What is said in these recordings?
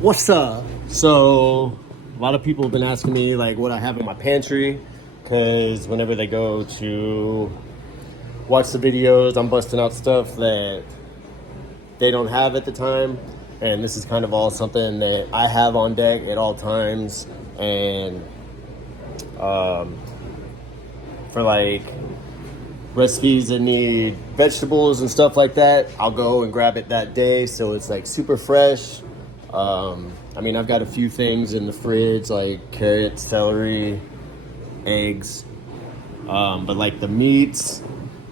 What's up? So, a lot of people have been asking me like what I have in my pantry, because whenever they go to watch the videos, I'm busting out stuff that they don't have at the time, and this is kind of all something that I have on deck at all times. And for like recipes that need vegetables and stuff like that, I'll go and grab it that day, so it's like super fresh. I mean, I've got a few things in the fridge like carrots, celery, eggs, but like the meats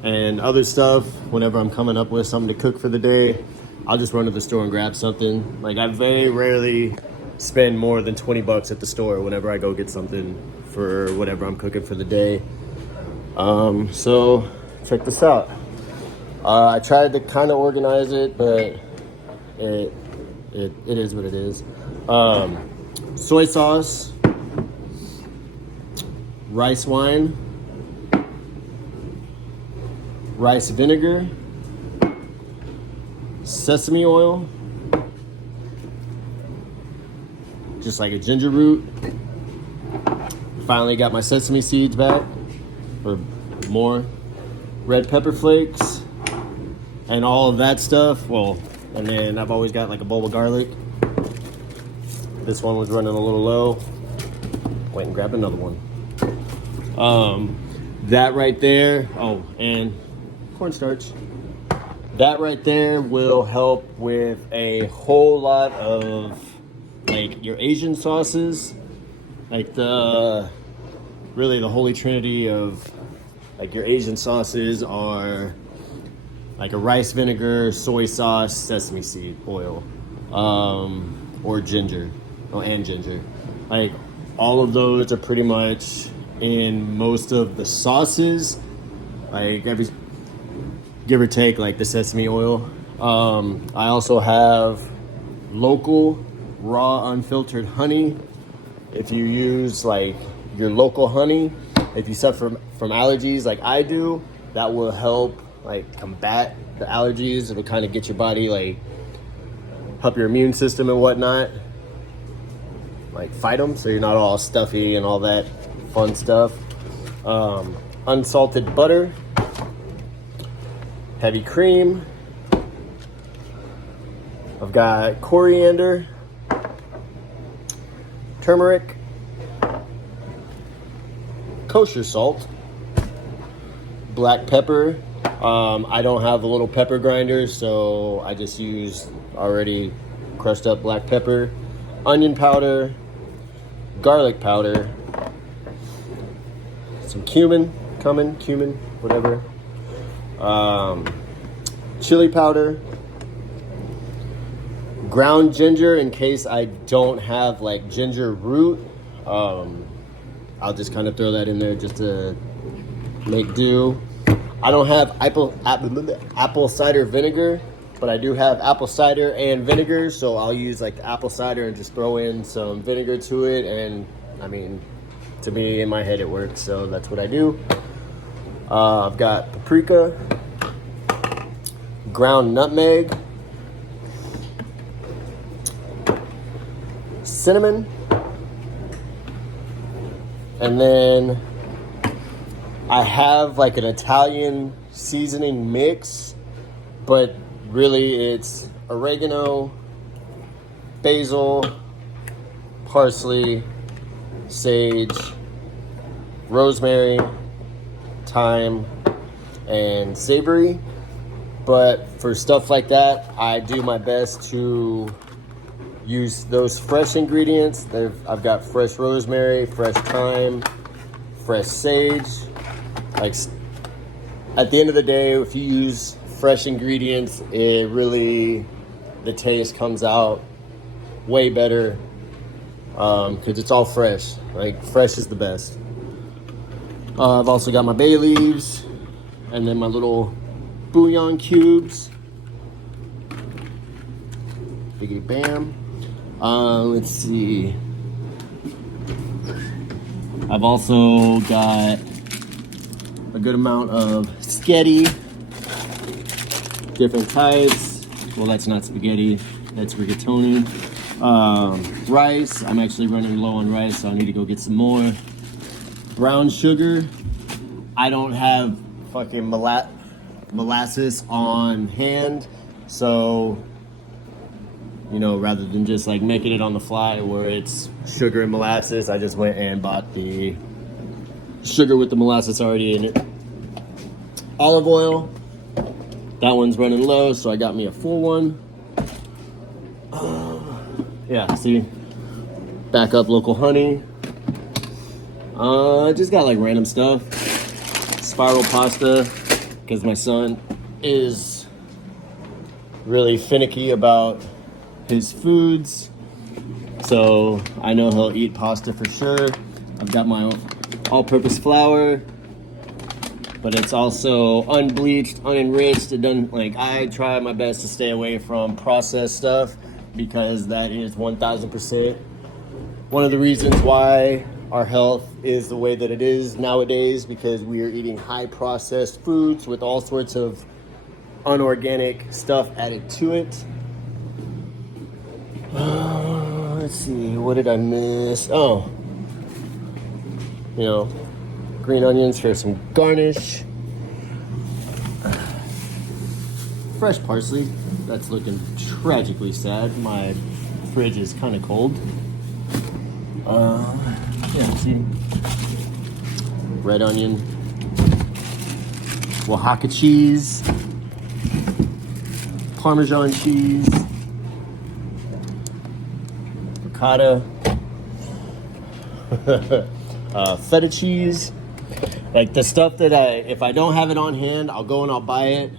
and other stuff, whenever I'm coming up with something to cook for the day, I'll just run to the store and grab something. Like, I very rarely spend more than 20 bucks at the store whenever I go get something for whatever I'm cooking for the day. So check this out. I tried to kind of organize it, but it is what it is. Soy sauce, rice wine, rice vinegar, sesame oil, just like a ginger root. Finally got my sesame seeds back, or more, red pepper flakes, and all of that stuff. Well, and then I've always got like a bowl of garlic. This one was running a little low. Went and grabbed another one. That right there, oh, and cornstarch. That right there will help with a whole lot of like your Asian sauces, like really the holy trinity of like your Asian sauces are like a rice vinegar, soy sauce, sesame seed oil, or ginger, and ginger. Like, all of those are pretty much in most of the sauces, like every, give or take, like the sesame oil. I also have local raw unfiltered honey. If you use like your local honey, if you suffer from allergies like I do, that will help like combat the allergies. It'll kind of get your body, like, help your immune system and whatnot, like fight them, so you're not all stuffy and all that fun stuff. Unsalted butter, heavy cream. I've got coriander, turmeric, kosher salt, black pepper. I don't have a little pepper grinder, so I just use already crushed up black pepper, onion powder, garlic powder, some cumin, whatever, chili powder, ground ginger in case I don't have like ginger root. I'll just kind of throw that in there just to make do. I don't have apple cider vinegar, but I do have apple cider and vinegar, so I'll use like the apple cider and just throw in some vinegar to it. And I mean, to me, in my head, it works, so that's what I do. I've got paprika, ground nutmeg, cinnamon, and then I have like an Italian seasoning mix, but really it's oregano, basil, parsley, sage, rosemary, thyme, and savory. But for stuff like that, I do my best to use those fresh ingredients. I've got fresh rosemary, fresh thyme, fresh sage. Like, at the end of the day, if you use fresh ingredients, it really, the taste comes out way better, because it's all fresh. Like, fresh is the best. I've also got my bay leaves, and then my little bouillon cubes. Biggity bam. Let's see. I've also got a good amount of spaghetti, different types. Well, that's not spaghetti, that's rigatoni. Rice. I'm actually running low on rice, so I need to go get some more. Brown sugar. I don't have fucking molasses on hand, so you know, rather than just like making it on the fly where it's sugar and molasses, I just went and bought the sugar with the molasses already in it. Olive oil, that one's running low, so I got me a full one. Yeah, see, backup local honey. Just got like random stuff. Spiral pasta, because my son is really finicky about his foods, so I know he'll eat pasta for sure. I've got my all-purpose flour, but it's also unbleached, unenriched. It doesn't, like, I try my best to stay away from processed stuff because that is 1000% one of the reasons why our health is the way that it is nowadays, because we are eating high processed foods with all sorts of unorganic stuff added to it. Let's see, what did I miss? Oh, you know, green onions for some garnish. Fresh parsley. That's looking tragically sad. My fridge is kind of cold. Yeah, see, red onion, Oaxaca cheese, Parmesan cheese, ricotta, feta cheese. Like the stuff that if I don't have it on hand, I'll go and I'll buy it.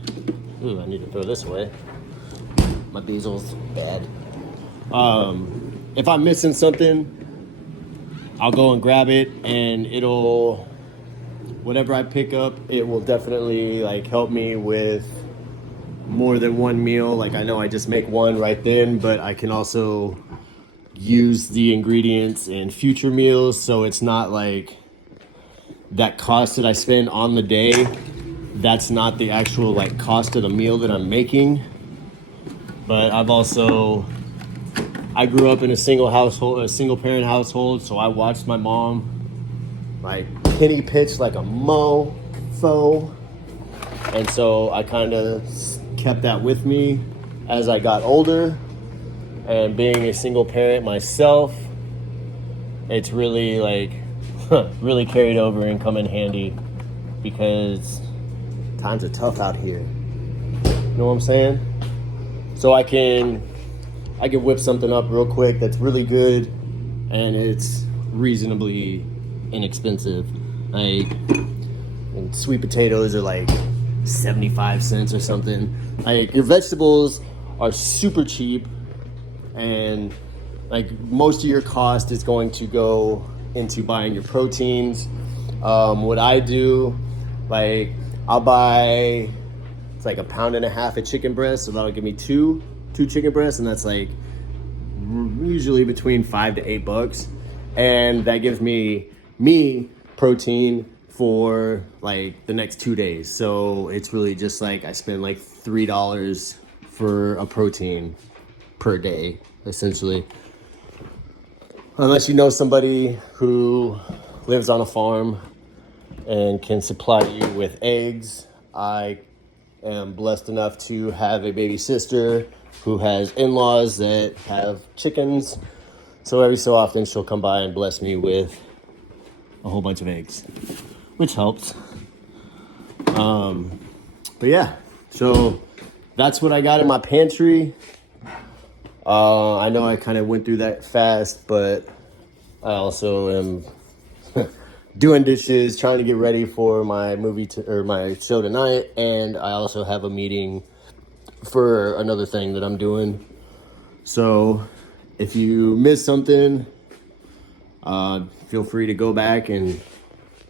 Ooh, I need to throw this away. My basil's bad. If I'm missing something, I'll go and grab it, and it'll, whatever I pick up, it will definitely like help me with more than one meal. Like I know I just make one right then, but I can also use the ingredients in future meals, so it's not like that cost that I spend on the day, that's not the actual like cost of the meal that I'm making. But I grew up in a single parent household, so I watched my mom like penny pitch like a mofo, and so I kind of kept that with me as I got older. And being a single parent myself, it's really like really carried over and come in handy, because times are tough out here. You know what I'm saying? So I can whip something up real quick that's really good, and it's reasonably inexpensive. Like, and sweet potatoes are like 75 cents or something. Like, your vegetables are super cheap, and like most of your cost is going to go into buying your proteins. What I do, like, I'll buy, it's like 1.5 pounds of chicken breast, so that'll give me two chicken breasts, and that's like usually between $5 to $8, and that gives me protein for like the next 2 days. So it's really just like I spend like $3 for a protein per day, essentially. Unless you know somebody who lives on a farm and can supply you with eggs. I am blessed enough to have a baby sister who has in-laws that have chickens. So every so often she'll come by and bless me with a whole bunch of eggs, which helps. But yeah, so that's what I got in my pantry. I know I kind of went through that fast, but I also am doing dishes, trying to get ready for my my show tonight, and I also have a meeting for another thing that I'm doing. So if you miss something, feel free to go back and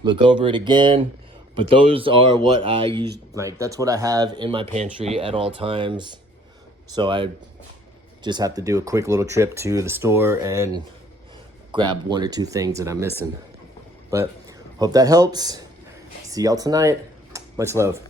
look over it again. But those are what I use, like that's what I have in my pantry at all times. So I just have to do a quick little trip to the store and grab 1 or 2 things that I'm missing. But hope that helps. See y'all tonight. Much love.